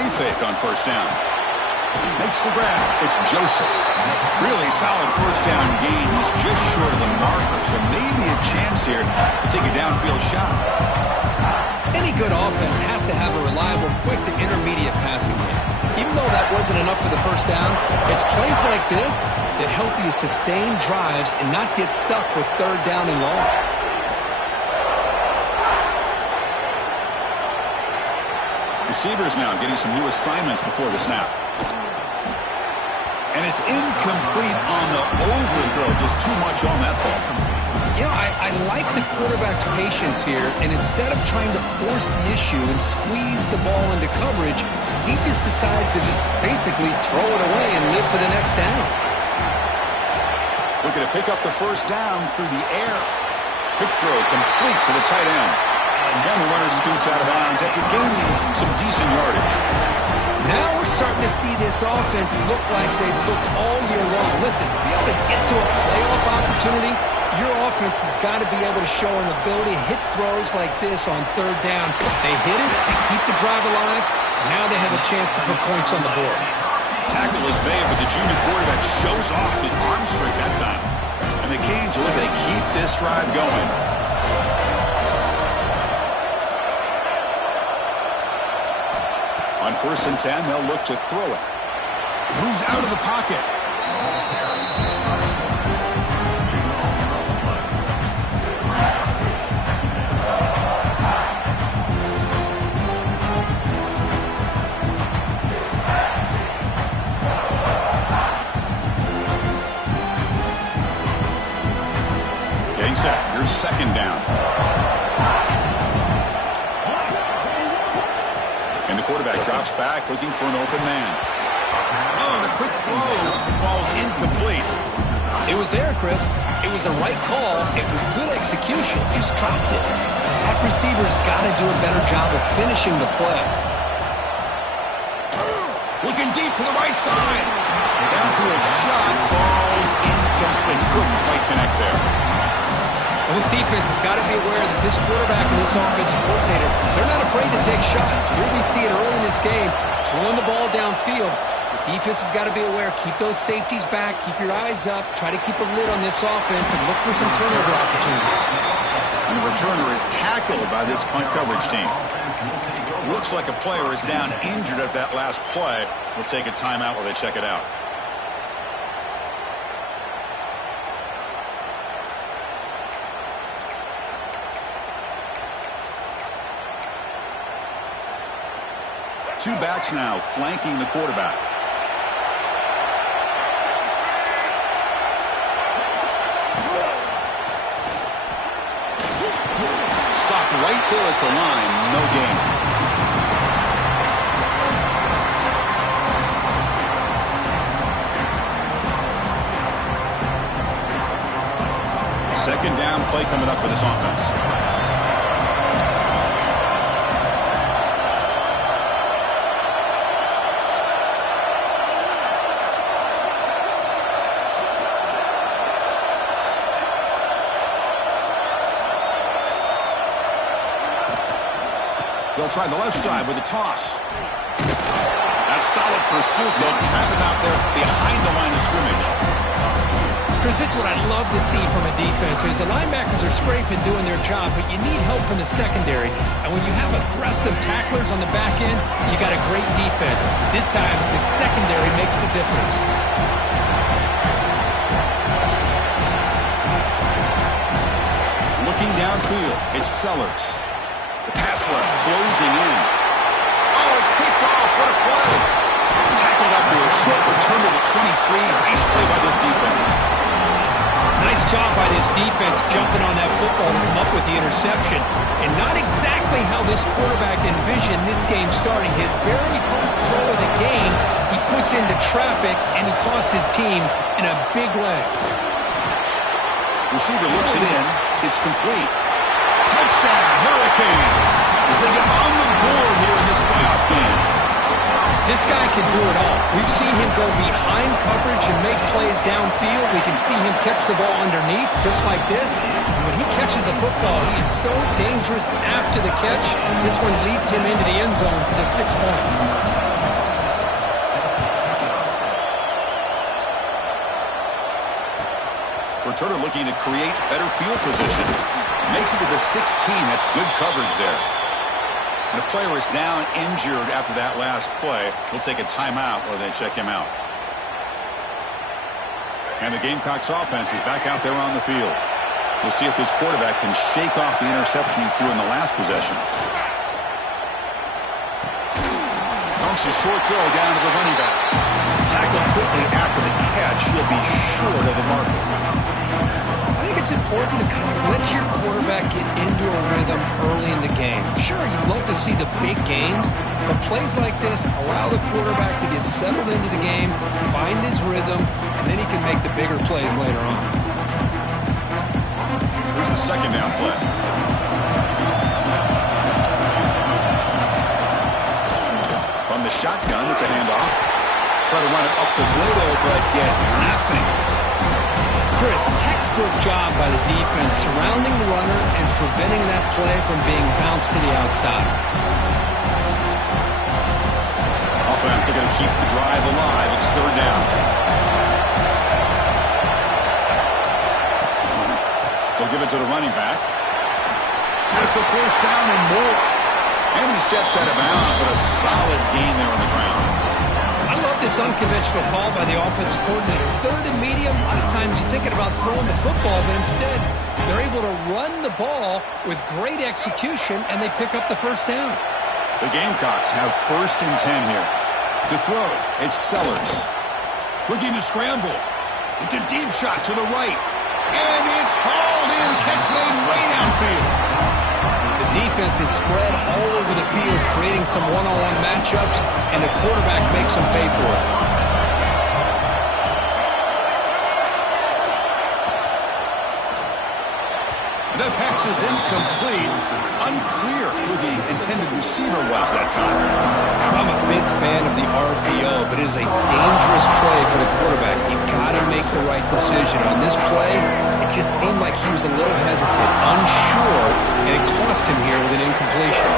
play fake on first down. Makes the grab. It's Joseph. Really solid first down gain. He's just short of the marker, so maybe a chance here to take a downfield shot. Any good offense has to have a reliable, quick to intermediate passing game. Even though that wasn't enough for the first down, it's plays like this that help you sustain drives and not get stuck with third down and long. Receivers now getting some new assignments before the snap. And it's incomplete on the overthrow. Just too much on that ball. You know, I like the quarterback's patience here, and instead of trying to force the issue and squeeze the ball into coverage, he just decides to just basically throw it away and live for the next down. Looking to pick up the first down through the air. Quick throw complete to the tight end. And the runner scoots out of bounds after gaining some decent yardage. Now we're starting to see this offense look like they've looked all year long. Listen, to be able to get to a playoff opportunity, your offense has got to be able to show an ability to hit throws like this on third down. They hit it, they keep the drive alive. Now they have a chance to put points on the board. Tackle is made, but the junior quarterback shows off his arm strength that time. And the Canes are looking to keep this drive going. On 1st and 10, they'll look to throw it. Moves out of the pocket. Getting set. Here's second down. And the quarterback drops back, looking for an open man. Oh, the quick throw falls incomplete. It was there, Chris. It was the right call. It was good execution. Just dropped it. That receiver's got to do a better job of finishing the play. Looking deep to the right side. Downfield shot falls incomplete. Couldn't quite connect there. Well, this defense has got to be aware that this quarterback and this offensive coordinator, they're not afraid to take shots. Here we see it early in this game, throwing the ball downfield. The defense has got to be aware. Keep those safeties back. Keep your eyes up. Try to keep a lid on this offense and look for some turnover opportunities. And the returner is tackled by this punt coverage team. Looks like a player is down injured at that last play. We'll take a timeout while they check it out. Two backs now flanking the quarterback. Stopped right there at the line. No gain. Second down play coming up for this offense. They'll try the left side with a toss. That's solid pursuit. They'll trap him out there behind the line of scrimmage. Chris, this is what I love to see from a defense is the linebackers are scraping, doing their job, but you need help from the secondary. And when you have aggressive tacklers on the back end, you got a great defense. This time, the secondary makes the difference. Looking downfield, it's Sellers. The pass rush closing in. Oh, it's picked off. What a play. Tackled after a short return to the 23. Nice play by this defense. Nice job by this defense jumping on that football to come up with the interception. And not exactly how this quarterback envisioned this game starting. His very first throw of the game, he puts into traffic, and he costs his team in a big way. Receiver looks it in. It's complete. Touchdown, Hurricanes, as they get on the board here in this playoff game. This guy can do it all. We've seen him go behind coverage and make plays downfield. We can see him catch the ball underneath, just like this. And when he catches a football, he is so dangerous after the catch. This one leads him into the end zone for the 6 points. Turner looking to create better field position. Makes it to the 16. That's good coverage there. And the player is down injured after that last play. We'll take a timeout while they check him out. And the Gamecocks offense is back out there on the field. We'll see if this quarterback can shake off the interception he threw in the last possession. Dumps a short throw down to the running back. Tackled quickly after the catch. He'll be short of the marker. I think it's important to kind of let your quarterback get into a rhythm early in the game. Sure, you'd love to see the big gains, but plays like this allow the quarterback to get settled into the game, find his rhythm, and then he can make the bigger plays later on. Here's the second down play. From the shotgun, it's a handoff. Try to run it up the middle, but get nothing. Chris, textbook job by the defense surrounding the runner and preventing that play from being bounced to the outside. Offense are going to keep the drive alive. It's third down. They'll give it to the running back. Has the first down and more. And he steps out of bounds, but a solid gain there on the ground. I love this unconventional call by the offensive coordinator. Third and medium, a lot of times you're thinking about throwing the football, but instead they're able to run the ball with great execution, and they pick up the first down. The Gamecocks have first and 10 here. To throw, it's Sellers. Looking to scramble. It's a deep shot to the right. And it's hauled in. Catch made way downfield. The defense is spread all over the field, creating some one-on-one matchups, and the quarterback makes them pay for it. That pass is incomplete. Unclear who the intended receiver was that time. I'm a big fan of the RPO, but it is a dangerous play for the quarterback. You've got to make the right decision. On this play, it just seemed like he was a little hesitant, unsure, and it cost him here with an incompletion.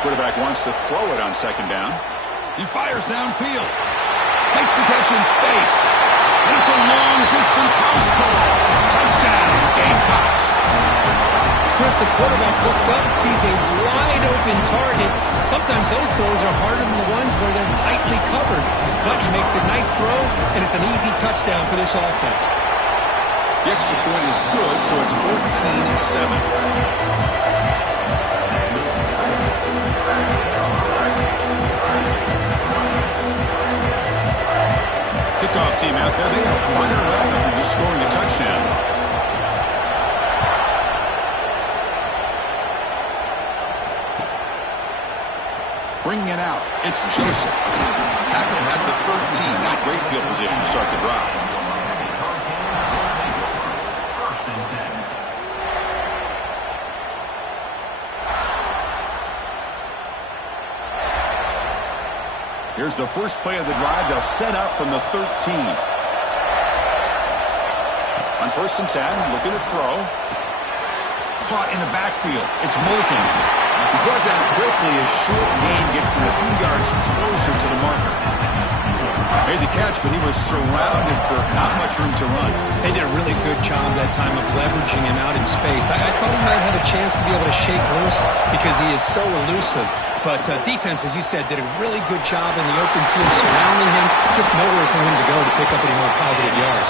Quarterback wants to throw it on second down. He fires downfield. Makes the catch in space. And it's a long-distance house call. Touchdown, Gamecocks. Chris, the quarterback looks up, sees a wide-open target. Sometimes those throws are harder than the ones where they're tightly covered. But he makes a nice throw, and it's an easy touchdown for this offense. The extra point is good, so it's 14-7. Kickoff team out there, they are fired up after just scoring a touchdown. Bringing it out, it's Joseph. Tackle at the 13, not great field position to start the drive. Here's the first play of the drive. They'll set up from the 13. On first and 10, looking to throw. Caught in the backfield. It's Moulton. He's brought down quickly as short gain gets them a few yards closer to the marker. Made the catch, but he was surrounded for not much room to run. They did a really good job that time of leveraging him out in space. I thought he might have a chance to be able to shake loose because he is so elusive. But defense, as you said, did a really good job in the open field surrounding him. Just nowhere for him to go to pick up any more positive yards.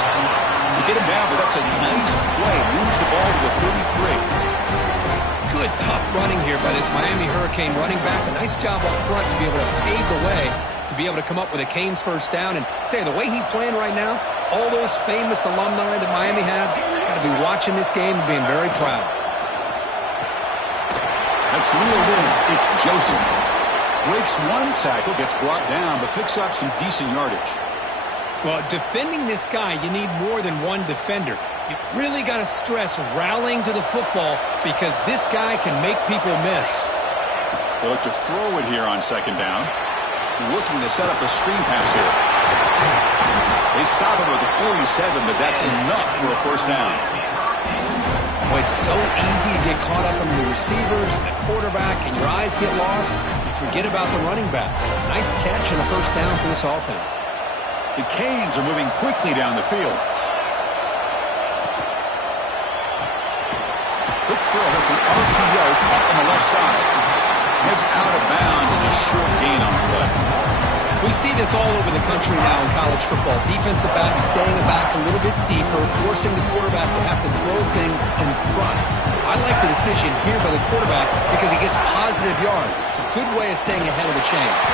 You get him down, but that's a nice play. Moves the ball to the 33. Good, tough running here by this Miami Hurricane running back. A nice job up front to be able to pave the way, to be able to come up with a Canes first down. And tell you, the way he's playing right now, all those famous alumni that Miami have, got to be watching this game and being very proud. That's reeled in. It's Joseph. Breaks one tackle, gets brought down, but picks up some decent yardage. Well, defending this guy, you need more than one defender. You really got to stress rallying to the football because this guy can make people miss. They look to throw it here on second down. Looking to set up a screen pass here. They stop him at the 47, but that's enough for a first down. Well, it's so easy to get caught up in the receivers and the quarterback, and your eyes get lost. You forget about the running back. Nice catch and a first down for this offense. The Canes are moving quickly down the field. Quick throw. That's an RPO caught on the left side. Heads out of bounds as a short gain on the play. We see this all over the country now in college football. Defensive backs staying back a little bit deeper, forcing the quarterback to have to throw things in front. I like the decision here by the quarterback because he gets positive yards. It's a good way of staying ahead of the chains.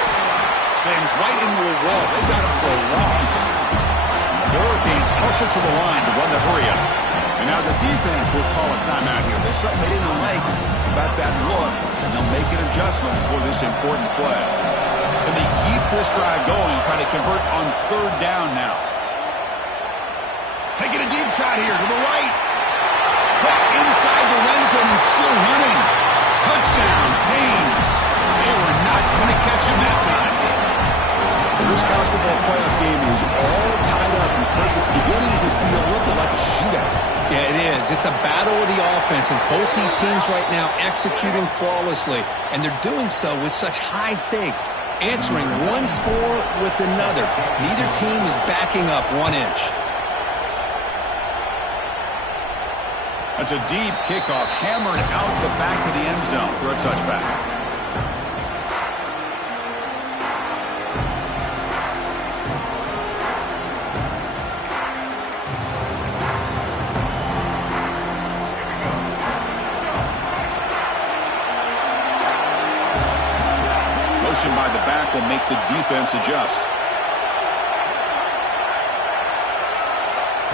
Sends right into a wall. They got him for a loss. The Hurricanes hustle to the line to run the hurry up. And now the defense will call a timeout here. There's something they didn't like about that look, and they'll make an adjustment for this important play. And they keep this drive going and try to convert on third down now. Taking a deep shot here to the right. Caught inside the end zone and still running. Touchdown, Canes. They were not going to catch him that time. This college football playoff game is all tied up, and Kirk, it's beginning to feel a little bit like a shootout. Yeah, it is. It's a battle of the offenses. Both these teams right now executing flawlessly, and they're doing so with such high stakes, answering one score with another. Neither team is backing up 1 inch. That's a deep kickoff, hammered out the back of the end zone for a touchback. Motion by the back will make the defense adjust.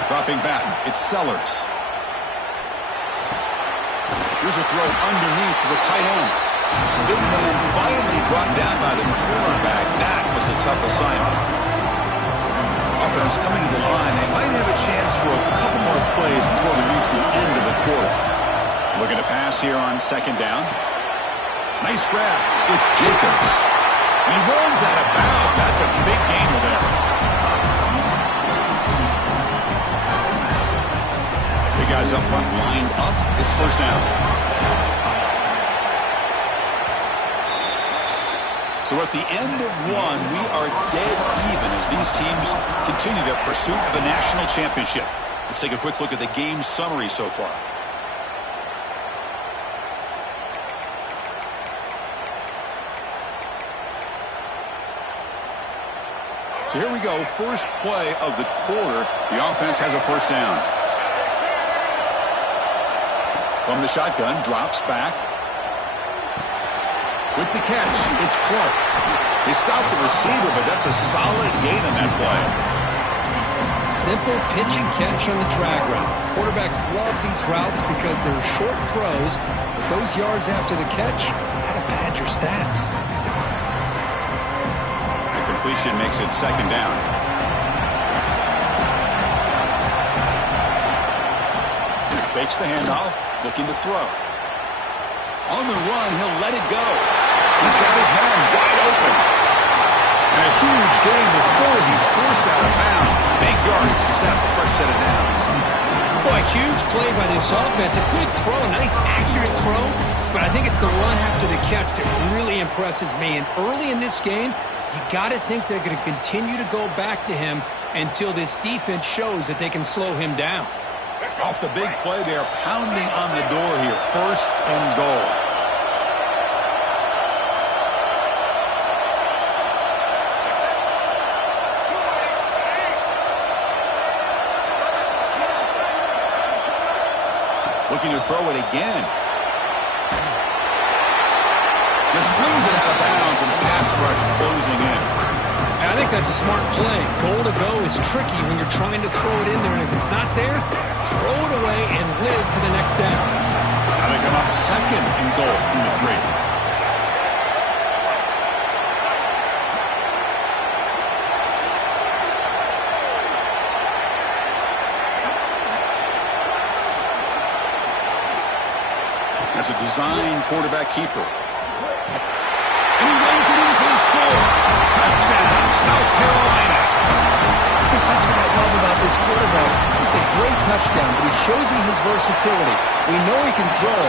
Dropping back, it's Sellers. Here's a throw underneath to the tight end. Big man finally brought down by the cornerback. That was a tough assignment. Offense coming to the line. They might have a chance for a couple more plays before we reach the end of the quarter. Looking to pass here on second down. Nice grab. It's Jacobs. And he runs out of bounds. That's a big gain there. Big guys up front lined up. It's first down. So at the end of one, we are dead even as these teams continue their pursuit of a national championship. Let's take a quick look at the game summary so far. So here we go, first play of the quarter. The offense has a first down. From the shotgun, drops back. With the catch, it's Clark. They stopped the receiver, but that's a solid gain on that play. Simple pitch and catch on the drag route. Quarterbacks love these routes because they're short throws, but those yards after the catch kind of pad your stats. Completion makes it second down. Fakes the handoff, looking to throw. On the run, he'll let it go. He's got his man wide open. And a huge gain before he's forced out of bounds. Big yardage to set up a fresh set of downs. Boy, a huge play by this offense. A good throw, a nice accurate throw. But I think it's the run after the catch that really impresses me. And early in this game, you got to think they're going to continue to go back to him until this defense shows that they can slow him down. Off the big play, they are pounding on the door here. First and goal. Looking to throw it again. Just flings it out of bounds and the pass rush closing in. I think that's a smart play. Goal to go is tricky when you're trying to throw it in there, and if it's not there, throw it away and live for the next down. Now they come up second and goal from the 3. That's a design quarterback keeper. And he runs it in for the score. Touchdown, South Carolina. Because that's what I love about this quarterback. This is a great touchdown, but he shows you his versatility. We know he can throw,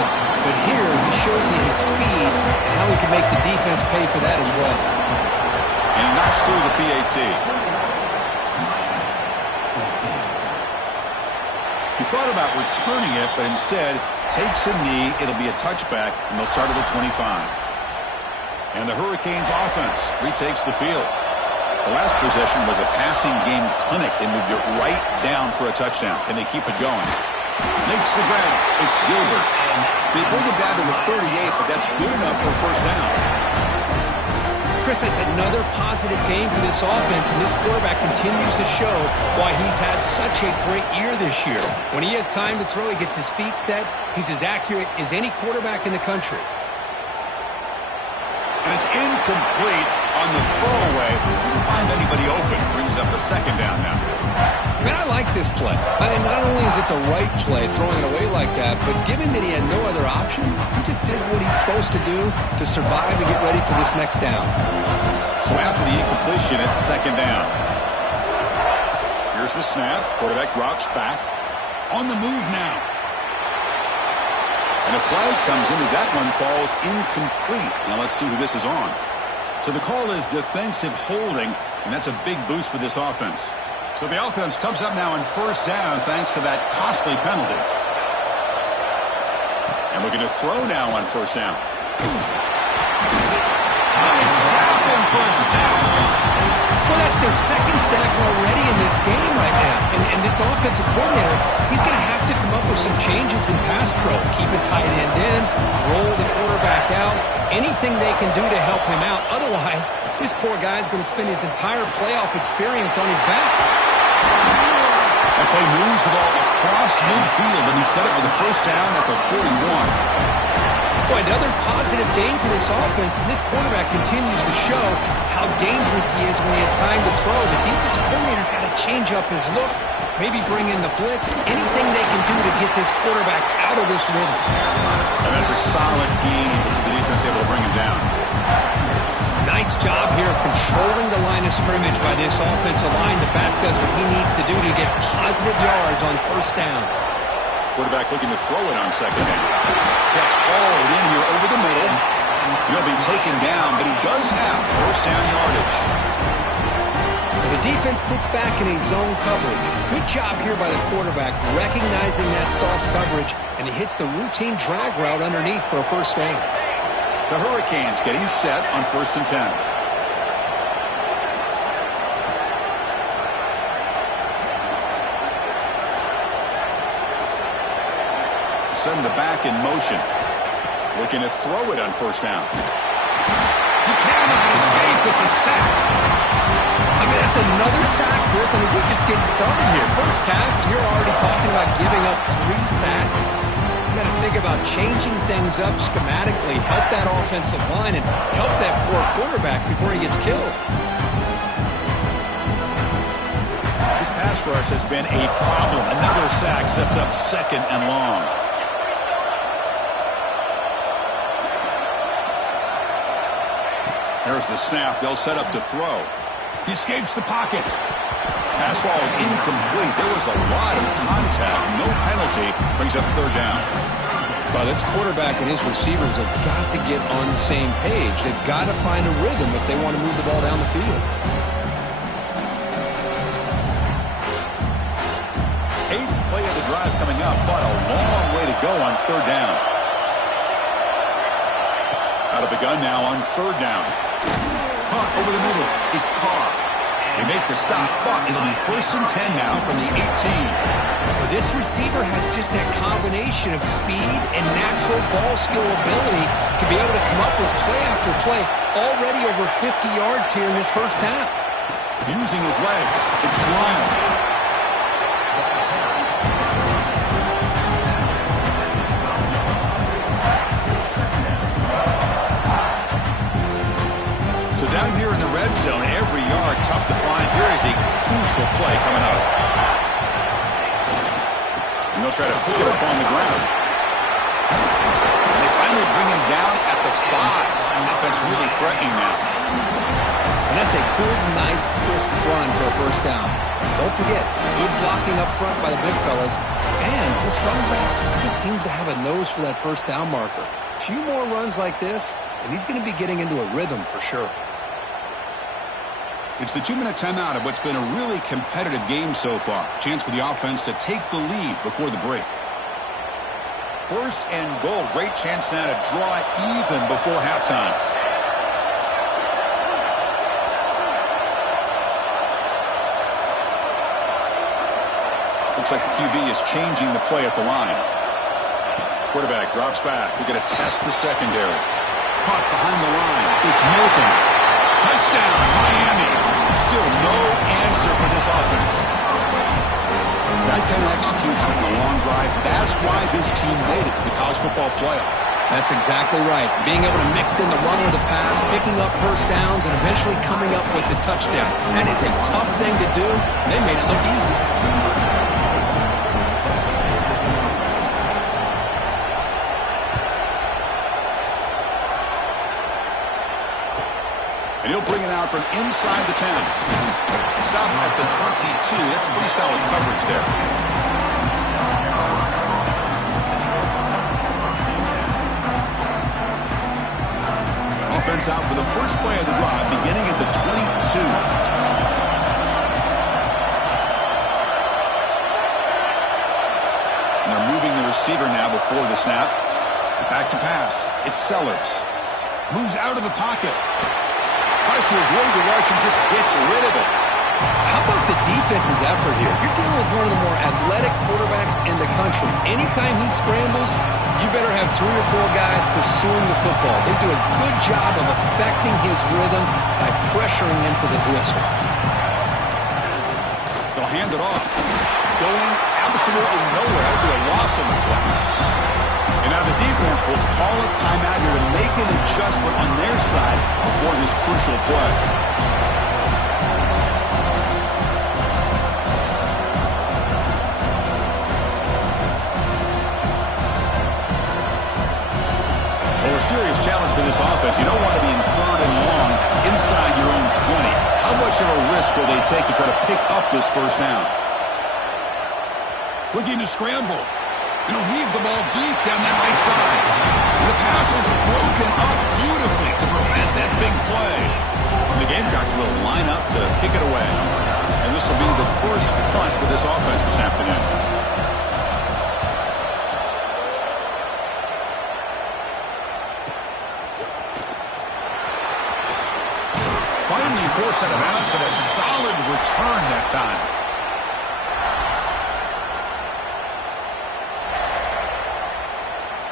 but here he shows you his speed and how he can make the defense pay for that as well. And he knocks through the PAT. He thought about returning it, but instead takes a knee. It'll be a touchback, and they'll start at the 25. And the Hurricanes offense retakes the field. The last possession was a passing game clinic. They moved it right down for a touchdown. Can they keep it going? Makes the grab. It's Gilbert. They bring it down to the 38, but that's good enough for a first down. Chris, that's another positive game for this offense, and this quarterback continues to show why he's had such a great year this year. When he has time to throw, he gets his feet set. He's as accurate as any quarterback in the country. And it's incomplete on the throwaway. Didn't find anybody open. Brings up a second down now. Man, I like this play. Not only is it the right play, throwing it away like that, but given that he had no other option, he just did what he's supposed to do to survive and get ready for this next down. So after the incompletion, it's second down. Here's the snap. Quarterback drops back. On the move now. And a flag comes in as that one falls incomplete. Now let's see who this is on. So the call is defensive holding, and that's a big boost for this offense. So the offense comes up now on first down thanks to that costly penalty. And we're going to throw now on first down. Trap him for a sack. Well, that's their second sack already in this game right now. And this offensive coordinator, he's going to have to come up with some changes in pass pro. Keep a tight end in, roll the quarterback out, anything they can do to help him out. Otherwise, this poor guy's going to spend his entire playoff experience on his back. That play moves the ball across midfield, and he set it with a first down at the 41. Boy, another positive game for this offense, and this quarterback continues to show how dangerous he is when he has time to throw. The defensive coordinator's got to change up his looks, maybe bring in the blitz, anything they can do to get this quarterback out of this rhythm. And that's a solid game for the defense able to bring him down. Nice job here of controlling the line of scrimmage by this offensive line. The back does what he needs to do to get positive yards on first down. Quarterback looking to throw it on second down. Catch hauled in here over the middle. He'll be taken down, but he does have first down yardage. The defense sits back in a zone coverage. Good job here by the quarterback, recognizing that soft coverage, and he hits the routine drag route underneath for a first down. The Hurricanes getting set on first and 10. Send the back in motion. Looking to throw it on first down. He cannot escape. It's a sack. I mean, that's another sack, Chris. I mean, we're just getting started here. First half, and you're already talking about giving up 3 sacks. You got to think about changing things up schematically, help that offensive line, and help that poor quarterback before he gets killed. This pass rush has been a problem. Another sack sets up second and long. There's the snap. They'll set up to throw. He escapes the pocket. Pass ball is incomplete. There was a lot of contact. No penalty. Brings up third down. Well, this quarterback and his receivers have got to get on the same page. They've got to find a rhythm if they want to move the ball down the field. 8th play of the drive coming up, but a long way to go on third down. Out of the gun now on third down. Caught over the middle. It's Carr. They make the stop, but it'll be first and 10 now from the 18. Well, this receiver has just that combination of speed and natural ball skill ability to be able to come up with play after play. Already over 50 yards here in this first half. Using his legs. It's Slime. Down here in the red zone, every yard tough to find. Here is a crucial play coming up. And they'll try to pick it up on the ground. And they finally bring him down at the 5. Offense really threatening now. And that's a good, nice, crisp run for a first down. Don't forget, good blocking up front by the big fellas. And this running back just seems to have a nose for that first down marker. A few more runs like this, and he's going to be getting into a rhythm for sure. It's the 2-minute timeout of what's been a really competitive game so far. Chance for the offense to take the lead before the break. First and goal. Great chance now to draw even before halftime. Looks like the QB is changing the play at the line. Quarterback drops back. We're going to test the secondary. Caught behind the line. It's Milton. Touchdown, Miami. Still no answer for this offense. That kind of execution on a long drive, that's why this team made it to the college football playoff. That's exactly right. Being able to mix in the run with the pass, picking up first downs, and eventually coming up with the touchdown. That is a tough thing to do. They made it look easy. And he'll bring it out from inside the 10. Stop at the 22. That's pretty solid coverage there. Offense out for the first play of the drive, beginning at the 22. And they're moving the receiver now before the snap. Back to pass. It's Sellers. Moves out of the pocket. Tries to avoid the rush and just gets rid of it. How about the defense's effort here? You're dealing with one of the more athletic quarterbacks in the country. Anytime he scrambles, you better have 3 or 4 guys pursuing the football. They do a good job of affecting his rhythm by pressuring him to the whistle. They'll hand it off. Going absolutely nowhere. That'll be a loss on the play. And now the defense will call a timeout here to make an adjustment on their side before this crucial play. Well, a serious challenge for this offense. You don't want to be in 3rd and long inside your own 20. How much of a risk will they take to try to pick up this first down? Looking to scramble. And he'll heave the ball deep down that right side. And the pass is broken up beautifully to prevent that big play. And the Gamecocks will line up to kick it away. And this will be the first punt for this offense this afternoon. Finally forced out of bounds, but a solid return that time.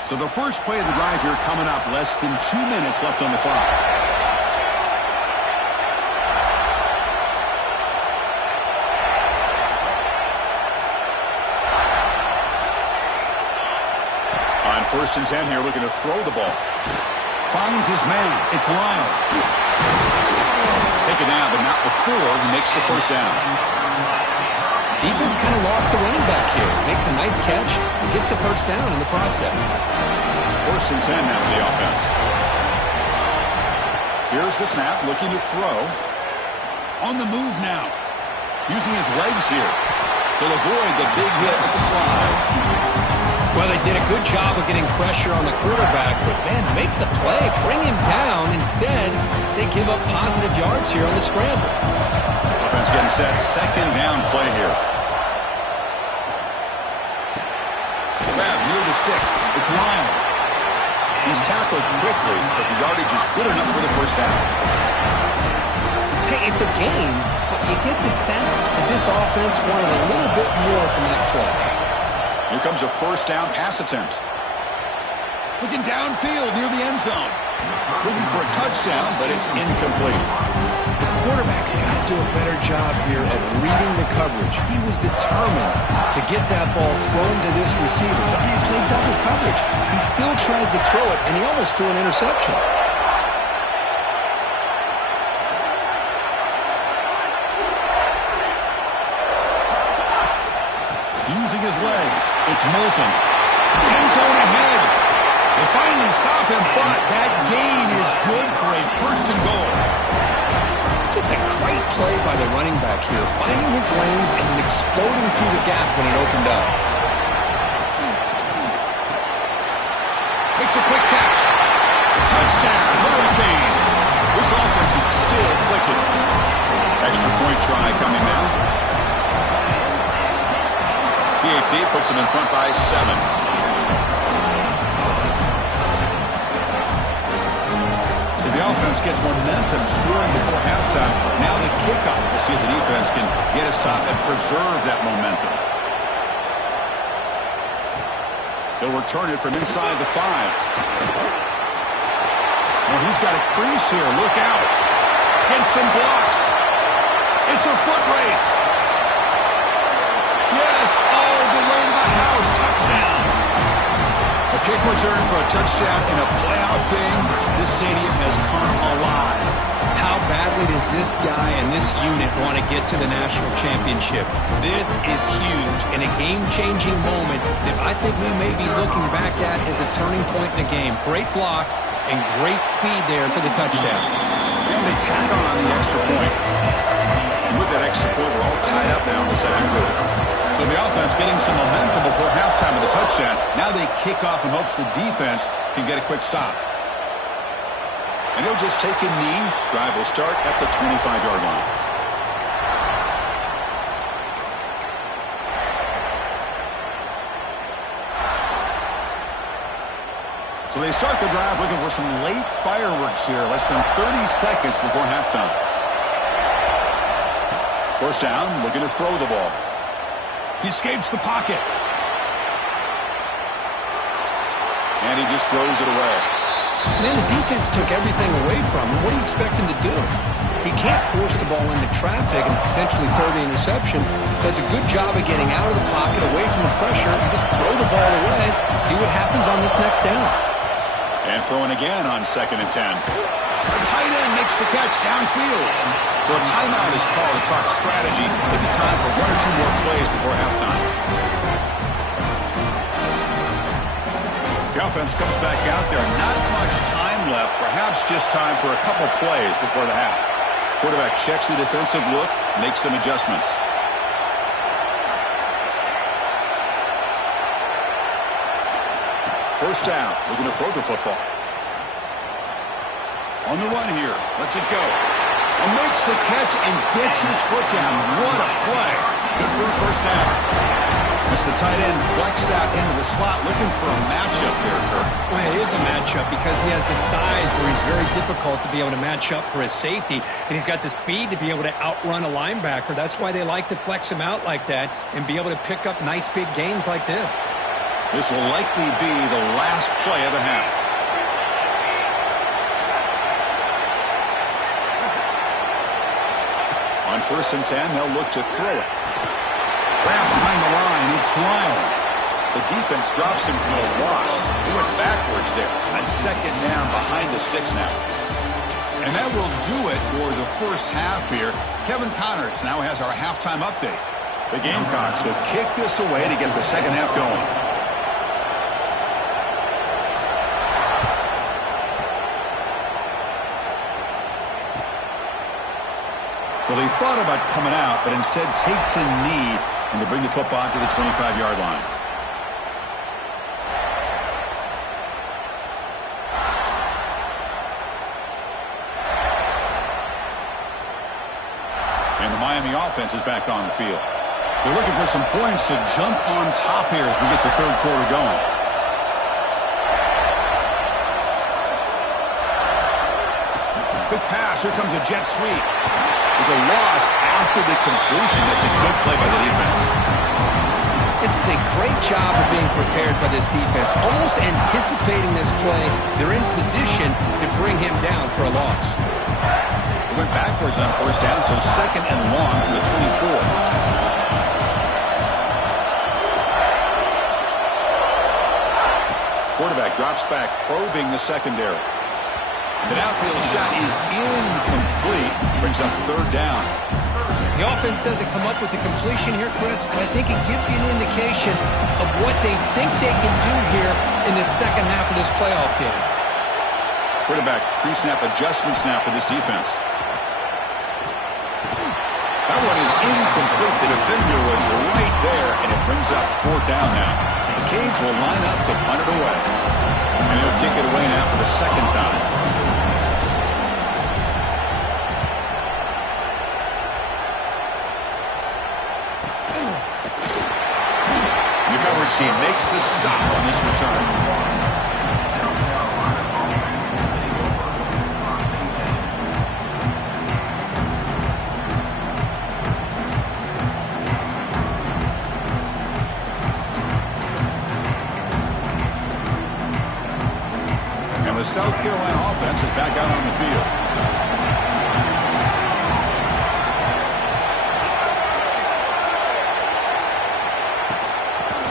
So the first play of the drive here coming up. Less than 2 minutes left on the clock. On 1st and 10 here, looking to throw the ball. Finds his man. It's Lyle. Take it down, but not before he makes the first down. Defense kind of lost a running back here. Makes a nice catch and gets the first down in the process. 1st and 10 now for the offense. Here's the snap, looking to throw. On the move now. Using his legs here. He'll avoid the big hit with the slide. Well, they did a good job of getting pressure on the quarterback, but, man, make the play, bring him down. Instead, they give up positive yards here on the scramble. Offense getting set. 2nd down play here. Grab near the sticks. It's Lyle. He's tackled quickly, but the yardage is good enough for the first down. Hey, it's a game, but you get the sense that this offense wanted a little bit more from that play. Here comes a first down pass attempt. Looking downfield near the end zone. Looking for a touchdown, but it's incomplete. The quarterback's got to do a better job here of reading the coverage. He was determined to get that ball thrown to this receiver, but they played double coverage. He still tries to throw it, and he almost threw an interception. Using his legs, it's Moulton. End zone ahead. They finally stop him, but that gain is good for a 1st and goal. Just a great play by the running back here, finding his lanes and then exploding through the gap when it opened up. Makes a quick catch. Touchdown, Hurricanes. This offense is still clicking. Extra point try coming now. PAT puts them in front by 7. So the offense gets momentum scoring before halftime. Now the kickoff. We'll see if the defense can get us top and preserve that momentum. He'll return it from inside the 5. Well, he's got a crease here. Look out. Gets some blocks. It's a foot race. Yes, all the way to the house. Touchdown. A kick return for a touchdown in a playoff game. This stadium has come alive. How badly does this guy and this unit want to get to the national championship? This is huge and a game-changing moment that I think we may be looking back at as a turning point in the game. Great blocks and great speed there for the touchdown. And they tack on the extra point. And with that extra point, we're all tied up now in the second quarter. So the offense getting some momentum before halftime with a touchdown. Now they kick off in hopes the defense can get a quick stop. And he'll just take a knee. Drive will start at the 25-yard line. So they start the drive looking for some late fireworks here. Less than 30 seconds before halftime. First down, looking to throw the ball. He escapes the pocket. And he just throws it away. Man, the defense took everything away from him. What do you expect him to do? He can't force the ball into traffic and potentially throw the interception. Does a good job of getting out of the pocket, away from the pressure, and just throw the ball away. See what happens on this next down. And throwing again on 2nd and 10. The tight end makes the catch downfield. So a timeout is called to talk strategy. Maybe time for 1 or 2 more plays before halftime. The offense comes back out there. Not much time left. Perhaps just time for a couple plays before the half. Quarterback checks the defensive look, makes some adjustments. First down. Looking to throw the football. On the run here. Lets it go. And makes the catch and gets his foot down. What a play. Good for a first down. As the tight end flexed out into the slot, looking for a matchup there, Kirk. Well, it is a matchup because he has the size where he's very difficult to be able to match up for his safety, and he's got the speed to be able to outrun a linebacker. That's why they like to flex him out like that and be able to pick up nice big gains like this. This will likely be the last play of the half. On 1st and 10, they'll look to throw it. Grab behind the line, it's Lyle. The defense drops him for a loss. He went backwards there. A second down behind the sticks now. And that will do it for the first half here. Kevin Connerts now has our halftime update. The Gamecocks will kick this away to get the second half going. Well, he thought about coming out, but instead takes a knee, and they bring the football to the 25-yard line. And the Miami offense is back on the field. They're looking for some points to jump on top here as we get the third quarter going. Good pass. Here comes a jet sweep. There's a loss after the completion. That's a good play by the defense. This is a great job of being prepared by this defense. Almost anticipating this play, they're in position to bring him down for a loss. They went backwards on first down, so 2nd and long from the 24. Quarterback drops back, probing the secondary. The outfield shot is incomplete. Brings up 3rd down. The offense doesn't come up with the completion here, Chris, but I think it gives you an indication of what they think they can do here in the second half of this playoff game. Quarterback pre-snap adjustments now for this defense. That one is incomplete. The defender was right there, and it brings up fourth down now. The Canes will line up to punt it away. And they'll kick it away now for the second time. The coverage team makes the stop on this return. The South Carolina offense is back out on the field.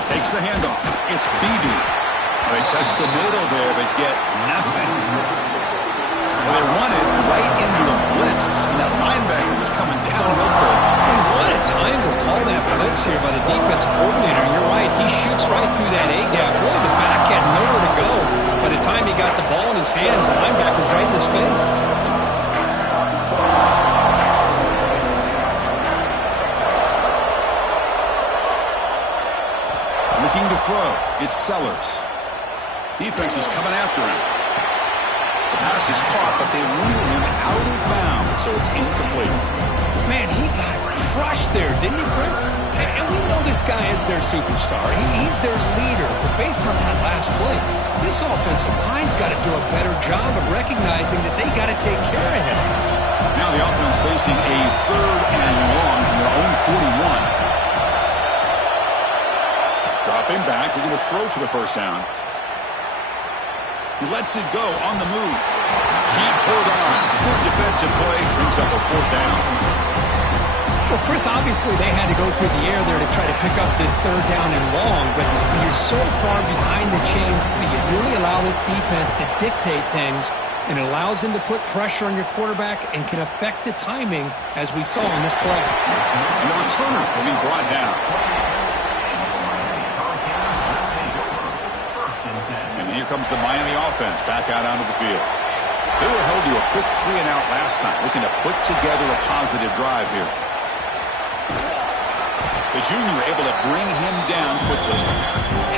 Takes the handoff. It's Beebe. They test the middle there, but get nothing. Well, they run it right into a blitz. And that linebacker was coming downhill. Hey, what a time to call that blitz here by the defensive coordinator. You're right. He shoots right through that A-gap. Boy, the back had nowhere to go. By the time he got the ball in his hands, the linebacker's right in his face. Looking to throw. It's Sellers. Defense is coming after him. The pass is caught, but they rule him out of bounds, so it's incomplete. Man, he got crushed there, didn't he, Chris? And we know this guy is their superstar. He's their leader. But based on that last play, this offensive line's got to do a better job of recognizing that they got to take care of him. Now the offense facing a 3rd and long from their own 41. Dropping back, we're going to throw for the first down. He lets it go on the move. Can't hold on. Good defensive play, brings up a 4th down. Well, Chris, obviously they had to go through the air there to try to pick up this 3rd down and long, but when you're so far behind the chains, you really allow this defense to dictate things, and it allows them to put pressure on your quarterback and can affect the timing, as we saw in this play. And the returner will be brought down. And here comes the Miami offense back out onto the field. They were held to a quick 3-and-out last time, looking to put together a positive drive here. The junior able to bring him down quickly.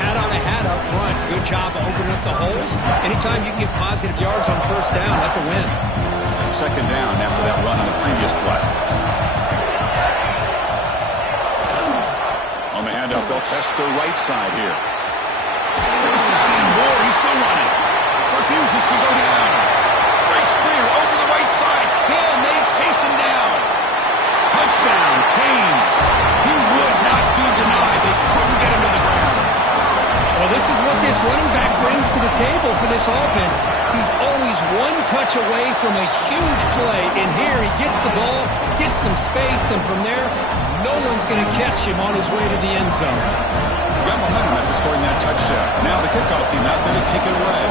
Hat on a hat up front. Good job of opening up the holes. Anytime you can get positive yards on 1st down, that's a win. 2nd down after that run on the previous play. On the handoff, they'll test the right side here. First down and more. He's still running. Refuses to go down. Breaks clear over the right side. Can they chase him down? Touchdown, Canes. He would not be denied. They couldn't get him to the ground. Well, this is what this running back brings to the table for this offense. He's always one touch away from a huge play. And here he gets the ball, gets some space, and from there, no one's going to catch him on his way to the end zone. Got momentum after scoring that touchdown. Now the kickoff team out there to kick it away.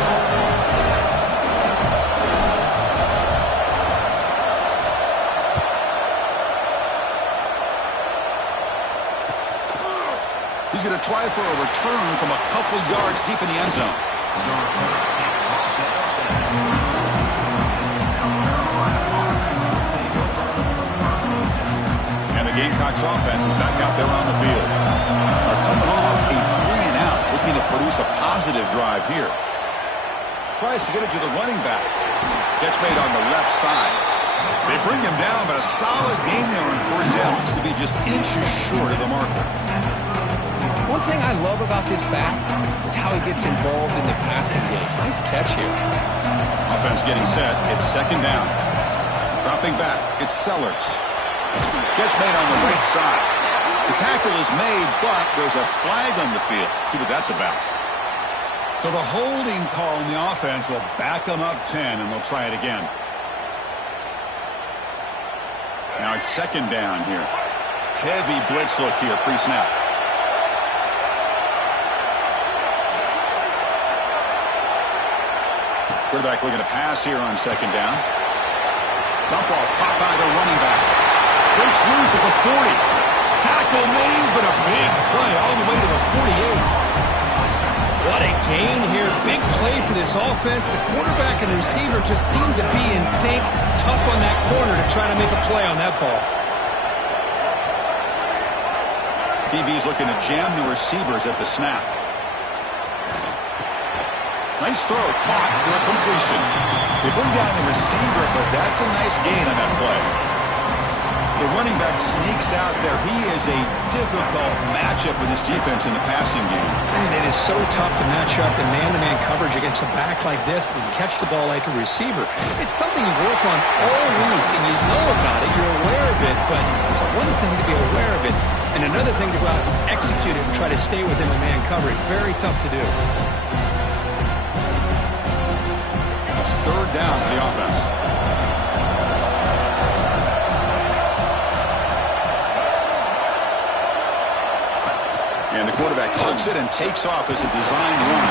He's going to try for a return from a couple yards deep in the end zone. And the Gamecocks offense is back out there on the field. Are coming off a 3-and-out, looking to produce a positive drive here. Tries to get it to the running back. Catch made on the left side. They bring him down, but a solid game there on 1st down. Looks to be just inches short of the marker. One thing I love about this back is how he gets involved in the passing game. Nice catch here. Offense getting set. It's 2nd down. Dropping back. It's Sellers. Catch made on the right side. The tackle is made, but there's a flag on the field. See what that's about. So the holding call in the offense will back them up 10, and they'll try it again. Now it's 2nd down here. Heavy blitz look here pre-snap. Quarterback looking to pass here on 2nd down. Dump off caught by the running back. Breaks loose at the 40. Tackle made, but a big play all the way to the 48. What a gain here. Big play for this offense. The quarterback and the receiver just seem to be in sync. Tough on that corner to try to make a play on that ball. DB's looking to jam the receivers at the snap. Nice throw, caught for a completion. They bring down the receiver, but that's a nice gain on that play. The running back sneaks out there. He is a difficult matchup for this defense in the passing game. Man, it is so tough to match up in man-to-man coverage against a back like this and catch the ball like a receiver. It's something you work on all week, and you know about it. You're aware of it, but it's one thing to be aware of it, and another thing to go out and execute it and try to stay within the man coverage. Very tough to do. It's third down for the offense. And the quarterback tucks it and takes off as a design run.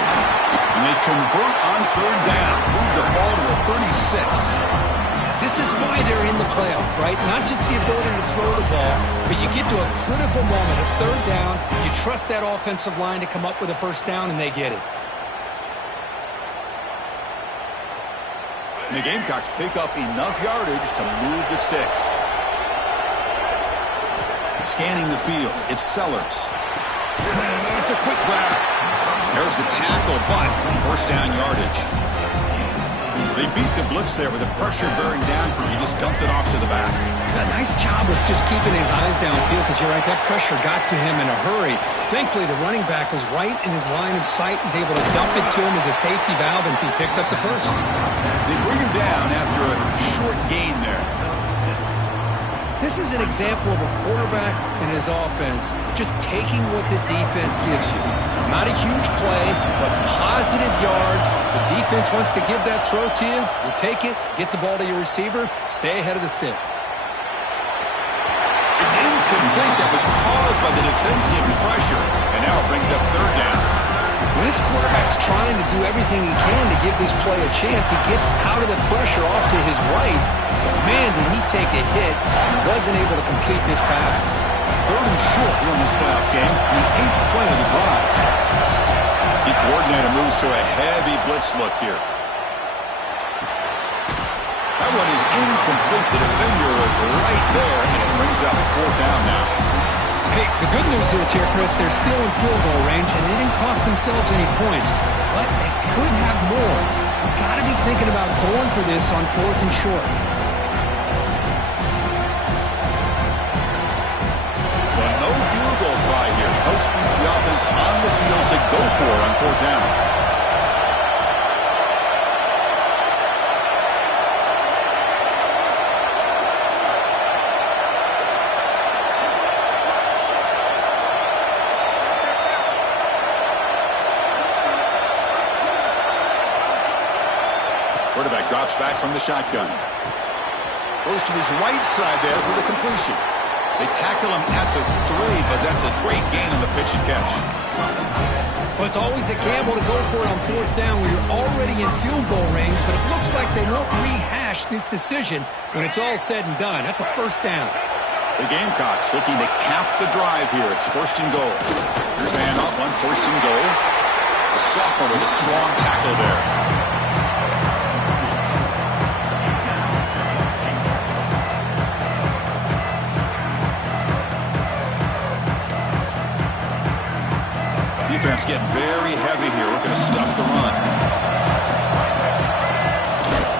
And they convert on third down. Move the ball to the 36. This is why they're in the playoff, right? Not just the ability to throw the ball, but you get to a critical moment of third down. You trust that offensive line to come up with a first down, and they get it. And the Gamecocks pick up enough yardage to move the sticks. Scanning the field, it's Sellers. It's a quick grab. There's the tackle, but first down yardage. They beat the blitz there with the pressure bearing down for him. He just dumped it off to the back. A nice job of just keeping his eyes downfield because you're right, that pressure got to him in a hurry. Thankfully, the running back was right in his line of sight. He's able to dump it to him as a safety valve, and he picked up the first. They bring him down after a short gain there. This is an example of a quarterback and his offense just taking what the defense gives you. Not a huge play, but positive yards. The defense wants to give that throw to you. You take it, get the ball to your receiver, stay ahead of the sticks. It's incomplete. That was caused by the defensive pressure. And now it brings up third down. When this quarterback's trying to do everything he can to give this play a chance, he gets out of the pressure off to his right. But man, did he take a hit. He wasn't able to complete this pass. Third and short here in this playoff game. The 8th play of the drive. The coordinator moves to a heavy blitz look here. That one is incomplete. The defender is right there, and it brings up fourth down now. Hey, the good news is here, Chris, they're still in field goal range, and they didn't cost themselves any points. But they could have more. You've got to be thinking about going for this on fourth and short. So no field goal try here. Coach keeps the offense on the field to go for on fourth down. Quarterback drops back from the shotgun. Goes to his right side there for the completion. They tackle him at the 3, but that's a great gain on the pitch and catch. Well, it's always a gamble to go for it on fourth down when you're already in field goal range, but it looks like they won't rehash this decision when it's all said and done. That's a first down. The Gamecocks looking to cap the drive here. It's first and goal. Here's the handoff on first and goal. The sophomore with a strong tackle there. Defense getting very heavy here. We're going to stuff the run.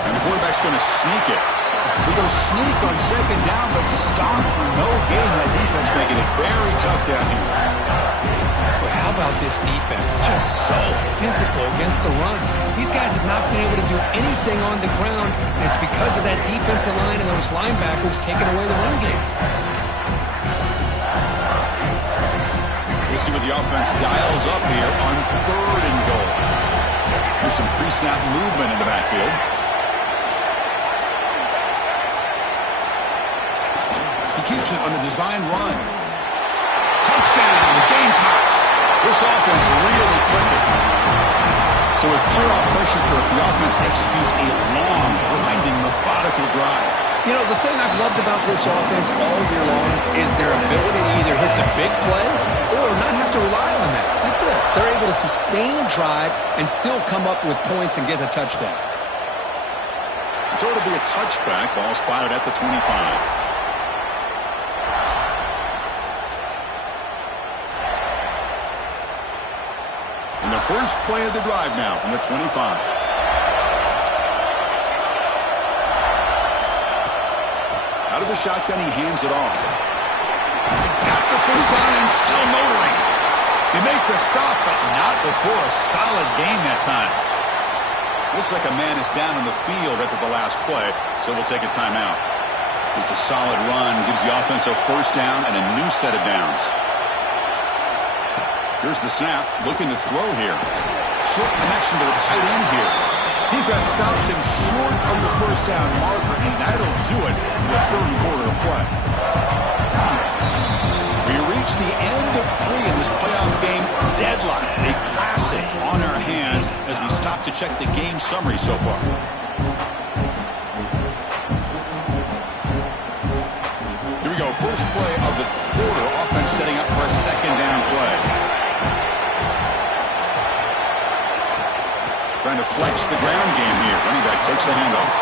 And the quarterback's going to sneak it. We go sneak on second down, but stop for no gain. That defense making it very tough down here. Well, how about this defense? Just so physical against the run. These guys have not been able to do anything on the ground, and it's because of that defensive line and those linebackers taking away the run game. We'll see what the offense dials up here on third and goal. There's some pre-snap movement in the backfield. He keeps it on the design run. Touchdown, Gamecocks. This offense really clicking. So with playoff pressure, the offense executes a long, grinding, methodical drive. You know, the thing I've loved about this offense all year long is their ability to either hit the big play or not have to rely on that. Like this, they're able to sustain a drive and still come up with points and get a touchdown. So it'll be a touchback. Ball spotted at the 25. the first play of the drive now from the 25. Out of the shotgun, he hands it off. Got the first down and still motoring. They make the stop, but not before a solid gain that time. Looks like a man is down on the field after the last play, so we'll take a timeout. It's a solid run, gives the offense a first down and a new set of downs. Here's the snap, looking to throw here. Short connection to the tight end here. Defense stops him short of the first down marker, and that'll do it in the third quarter of play. We reach the end of 3 in this playoff game deadline. A classic on our hands as we stop to check the game summary so far. Here we go, first play of the quarter. Offense setting up for a second down play. Trying to flex the ground game here. Running back takes the handoff.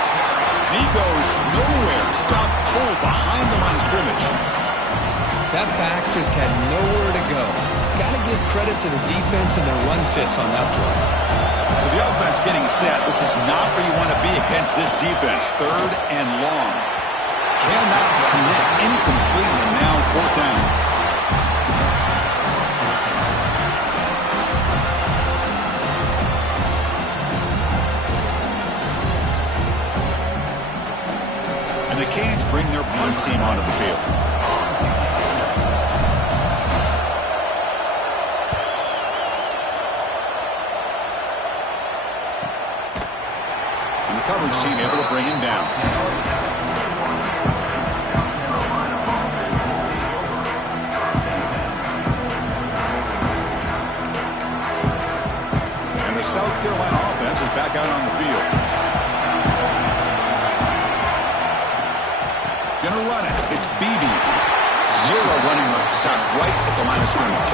And he goes nowhere. Stop pulled behind the line of scrimmage. That back just had nowhere to go. Got to give credit to the defense and their run fits on that play. So the offense getting set. This is not where you want to be against this defense. Third and long. Cannot connect. Incomplete, and now fourth down. And the Canes bring their punt team onto the field. And the coverage team able to bring him down. And the South Carolina offense is back out on the field. Gonna run it. It's Beebe. Zero running room. Stopped right at the line of scrimmage.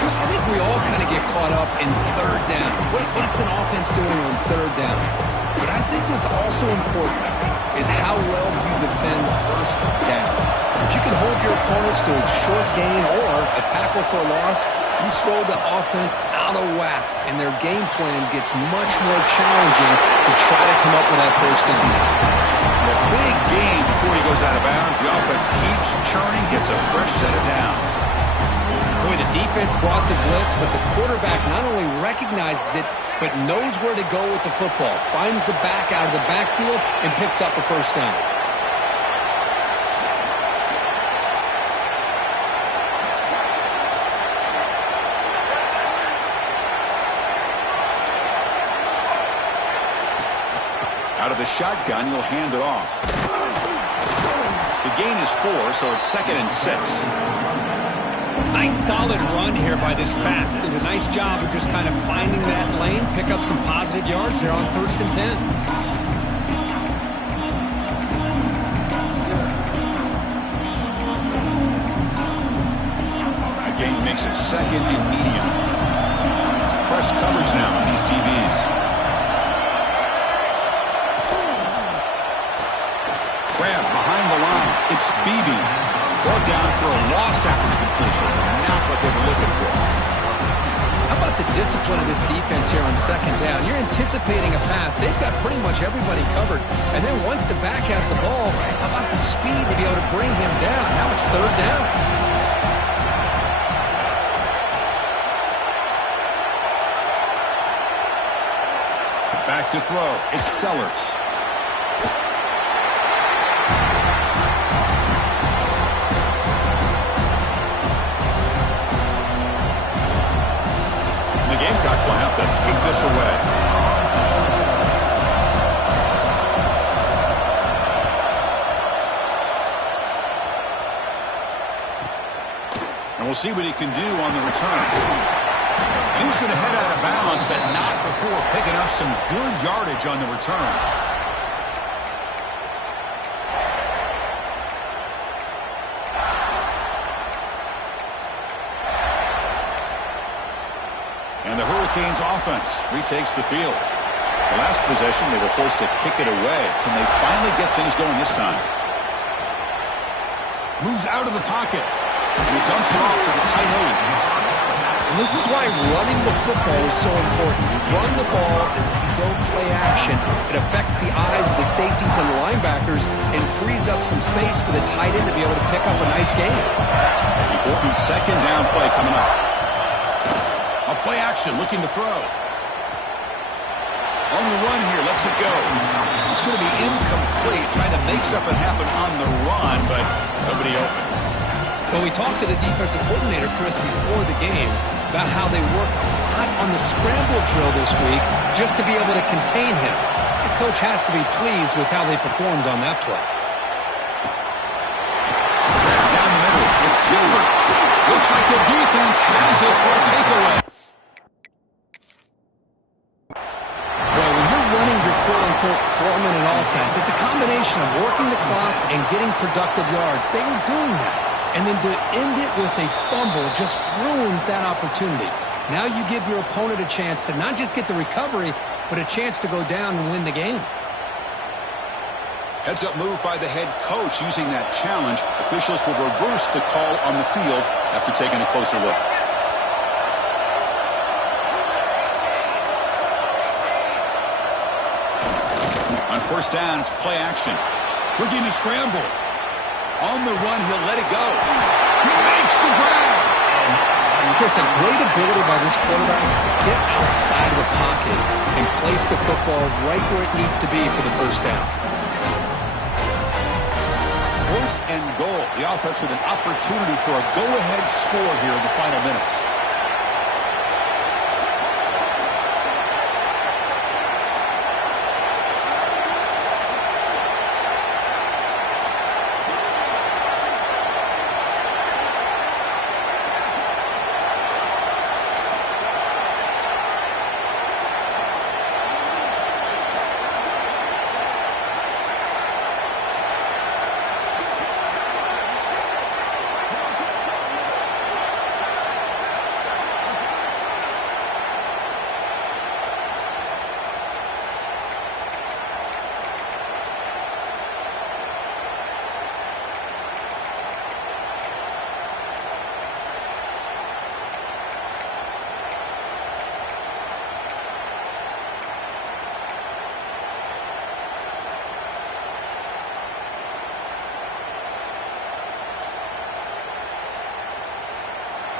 Chris, I think we all kind of get caught up in third down. What's an offense doing on third down? But I think what's also important is how well you defend first down. If you can hold your opponents to a short gain or a tackle for a loss, you throw the offense out of whack, and their game plan gets much more challenging to try to come up with that first down. The big gain before he goes out of bounds. The offense keeps churning, gets a fresh set of downs. Boy, the defense brought the blitz, but the quarterback not only recognizes it, but knows where to go with the football. Finds the back out of the backfield and picks up a first down. Out of the shotgun, he'll hand it off. The gain is 4, so it's 2nd and 6. Nice solid run here by this back. Did a nice job of just kind of finding that lane, pick up some positive yards there on 1st and 10. That gain makes it 2nd and medium. It's press coverage now on these DBs. Grab behind the line. It's Beebe. Brought down for a loss after the completion. Not what they were looking for. How about the discipline of this defense here on 2nd down? You're anticipating a pass. They've got pretty much everybody covered. And then once the back has the ball, how about the speed to be able to bring him down? Now it's 3rd down. Back to throw. It's Sellers. The Gamecocks will have to kick this away. And we'll see what he can do on the return. He's going to head out of bounds, but not before picking up some good yardage on the return. And the Hurricanes offense retakes the field. The last possession, they were forced to kick it away. Can they finally get things going this time? Moves out of the pocket. He dumps it off to the tight end. And this is why running the football is so important. You run the ball and then you go play action. It affects the eyes of the safeties and the linebackers and frees up some space for the tight end to be able to pick up a nice gain. Important second down play coming up. A play action, looking to throw. On the run here, lets it go. It's going to be incomplete, trying to make something happen on the run, but nobody open. Well, we talked to the defensive coordinator, Chris, before the game about how they worked a lot on the scramble drill this week just to be able to contain him. The coach has to be pleased with how they performed on that play. Down the middle, it's Gilbert. Looks like the defense has it for a takeaway. Well, when you're running your quote-unquote four-minute offense, it's a combination of working the clock and getting productive yards. They were doing that. And then to end it with a fumble just ruins that opportunity. Now you give your opponent a chance to not just get the recovery, but a chance to go down and win the game. Heads-up move by the head coach using that challenge. Officials will reverse the call on the field after taking a closer look. On first down, it's play action. Looking to scramble. On the run, he'll let it go. He makes the grab. Chris, a great ability by this quarterback to get outside of the pocket and place the football right where it needs to be for the first down. First and goal. The offense with an opportunity for a go-ahead score here in the final minutes.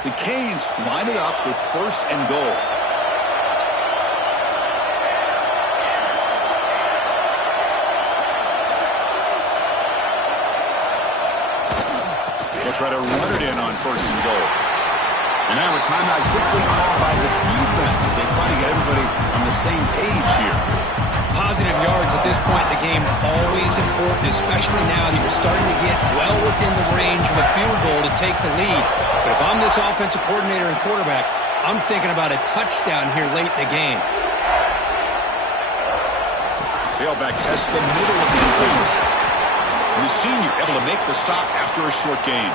The Canes line it up with first and goal. They'll try to run it in on first and goal. And now a timeout quickly called by the defense as they try to get everybody on the same page here. Positive yards at this point in the game, always important, especially now that you're starting to get well within the range of a field goal to take the lead. But if I'm this offensive coordinator and quarterback, I'm thinking about a touchdown here late in the game. Tailback tests the middle of the defense. And the senior able to make the stop after a short gain.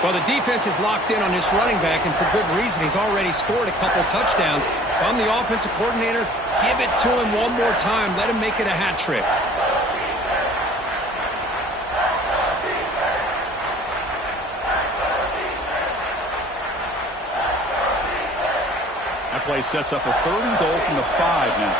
Well, the defense is locked in on this running back, and for good reason. He's already scored a couple touchdowns. If I'm the offensive coordinator, give it to him one more time. Let him make it a hat trick. That play sets up a third and goal from the 5 now.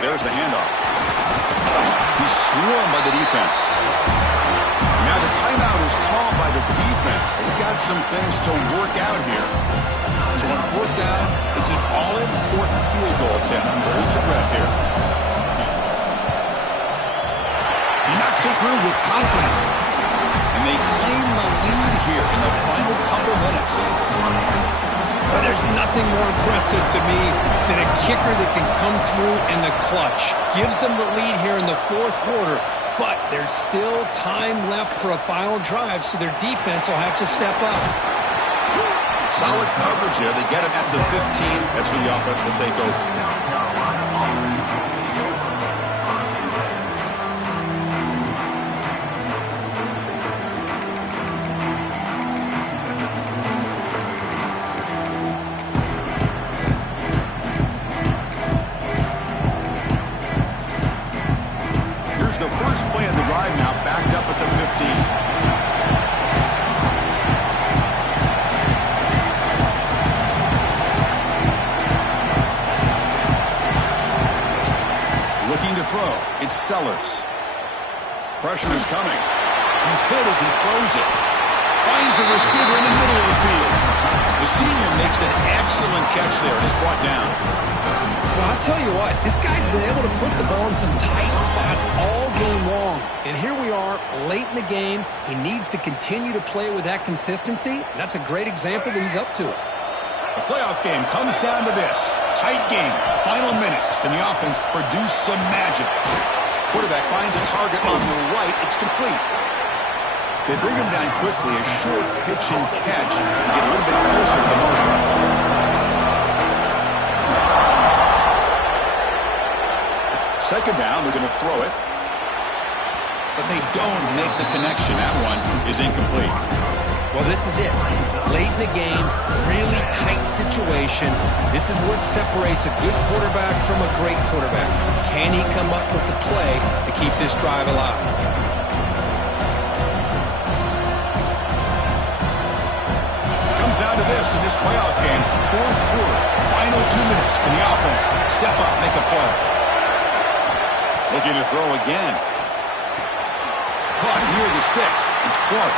There's the handoff. He's swarmed by the defense. Now the timeout is called by the defense. They've got some things to work out here. So on fourth down, it's an all-important field goal attempt. Hold your breath here. He knocks it through with confidence. And they claim the lead here in the final couple minutes. But there's nothing more impressive to me than a kicker that can come through in the clutch. Gives them the lead here in the fourth quarter But there's still time left for a final drive, so their defense will have to step up. Solid coverage there. They get him at the 15. That's where the offense will take over. Sellers. Pressure is coming. He's hit as he throws it. Finds a receiver in the middle of the field. The senior makes an excellent catch there and is brought down. Well, I'll tell you what, this guy's been able to put the ball in some tight spots all game long. And here we are, late in the game. He needs to continue to play with that consistency. And that's a great example that he's up to it. The playoff game comes down to this. Tight game. Final minutes. Can the offense produce some magic? Quarterback finds a target on the right. It's complete. They bring him down quickly. A short pitch and catch to get a little bit closer to the mark. Second down, they're going to throw it. But they don't make the connection. That one is incomplete. Well, this is it. Late in the game, really tight situation. This is what separates a good quarterback from a great quarterback. Can he come up with the play to keep this drive alive? Comes down to this in this playoff game. Fourth quarter, final 2 minutes. Can the offense step up, make a play? Looking to throw again. Caught near the sticks. It's Clark.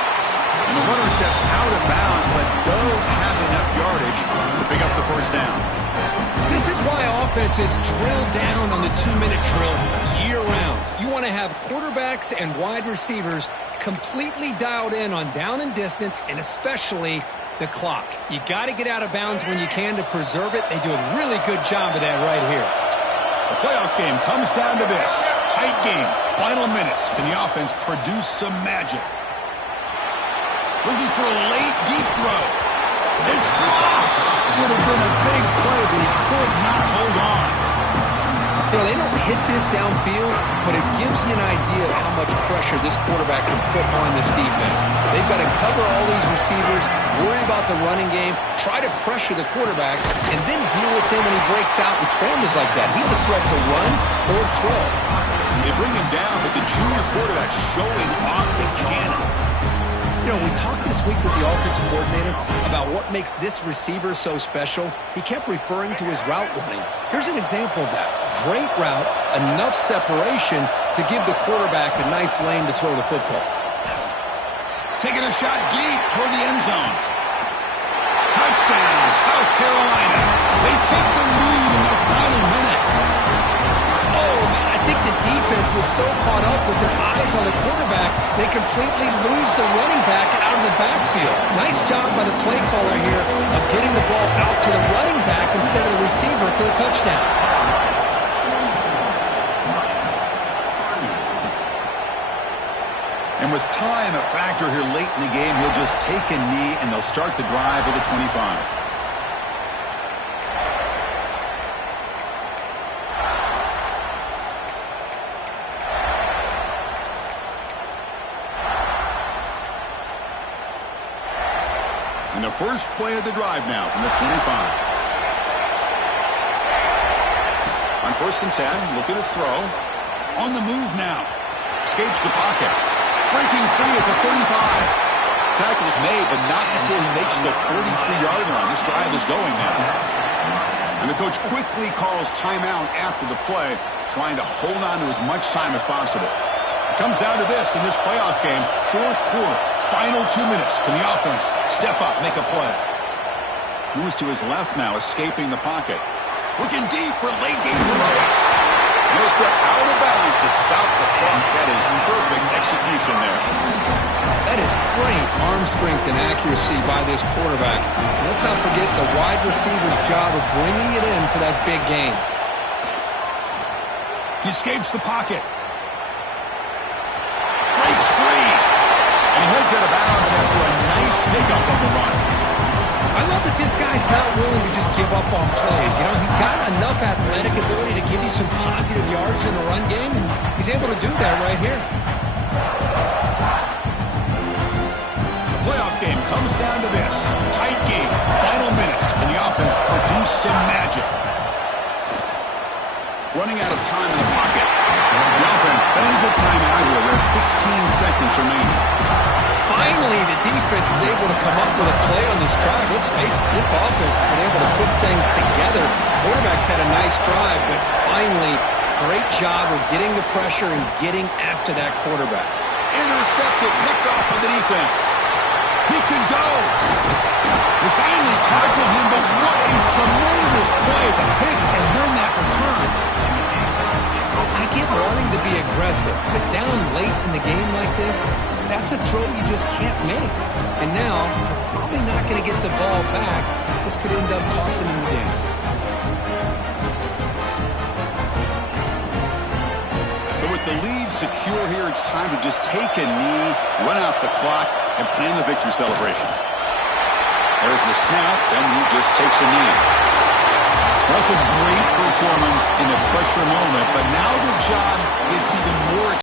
And the runner steps out of bounds, but does have enough yardage to pick up the first down. This is why offenses drill down on the 2-minute drill year-round. You want to have quarterbacks and wide receivers completely dialed in on down and distance, and especially the clock. You got to get out of bounds when you can to preserve it. They do a really good job of that right here. The playoff game comes down to this. Tight game. Final minutes. Can the offense produce some magic? Looking for a late, deep throw. It's dropped. Would have been a big play, but he could not hold on. You know, they don't hit this downfield, but it gives you an idea of how much pressure this quarterback can put on this defense. They've got to cover all these receivers, worry about the running game, try to pressure the quarterback, and then deal with him when he breaks out and scrambles like that. He's a threat to run or throw. They bring him down, but the junior quarterback showing off the cannon. You know, we talked this week with the offensive coordinator about what makes this receiver so special. He kept referring to his route running. Here's an example of that. Great route, enough separation to give the quarterback a nice lane to throw the football. Taking a shot deep toward the end zone. Touchdown, South Carolina. They take the lead in the final minute. Oh, man, I think the defense was so caught up with their eyes on the quarterback, they completely lose the running back out of the backfield. Nice job by the play caller here of getting the ball out to the running back instead of the receiver for the touchdown. And with time a factor here late in the game, he'll just take a knee and they'll start the drive with a 25. And the first play of the drive now from the 25. On 1st and 10, looking to throw. On the move now. Escapes the pocket. Breaking free at the 35. Tackle's made, but not before he makes the 43-yard line. This drive is going now. And the coach quickly calls timeout after the play, trying to hold on to as much time as possible. It comes down to this in this playoff game, fourth quarter. Final 2 minutes. Can the offense step up, make a play? Moves to his left now, escaping the pocket. Looking deep for late game heroics. No step out of bounds to stop the clock. That is perfect execution there. That is great arm strength and accuracy by this quarterback. And let's not forget the wide receiver's job of bringing it in for that big game. He escapes the pocket. out of bounds after a nice pickup on the run. I love that this guy's not willing to just give up on plays. You know, he's got enough athletic ability to give you some positive yards in the run game, and he's able to do that right here. The playoff game comes down to this. Tight game, final minutes, and the offense produced some magic. Running out of time in the pocket. The offense spends a timeout here. There's 16 seconds remaining. Finally, the defense is able to come up with a play on this drive. Let's face it, this offense has been able to put things together. Quarterback's had a nice drive, but finally, great job of getting the pressure and getting after that quarterback. Intercepted, picked off by the defense. He can go. They finally tackle him, but what a tremendous play. The pick and then that return. I get wanting to be aggressive, but down late in the game like this, that's a throw you just can't make. And now, you're probably not going to get the ball back. This could end up costing him the game. So with the lead secure here, it's time to just take a knee, run out the clock, and plan the victory celebration. There's the snap, and he just takes a knee. That's a great performance in a pressure moment, but now the job is even more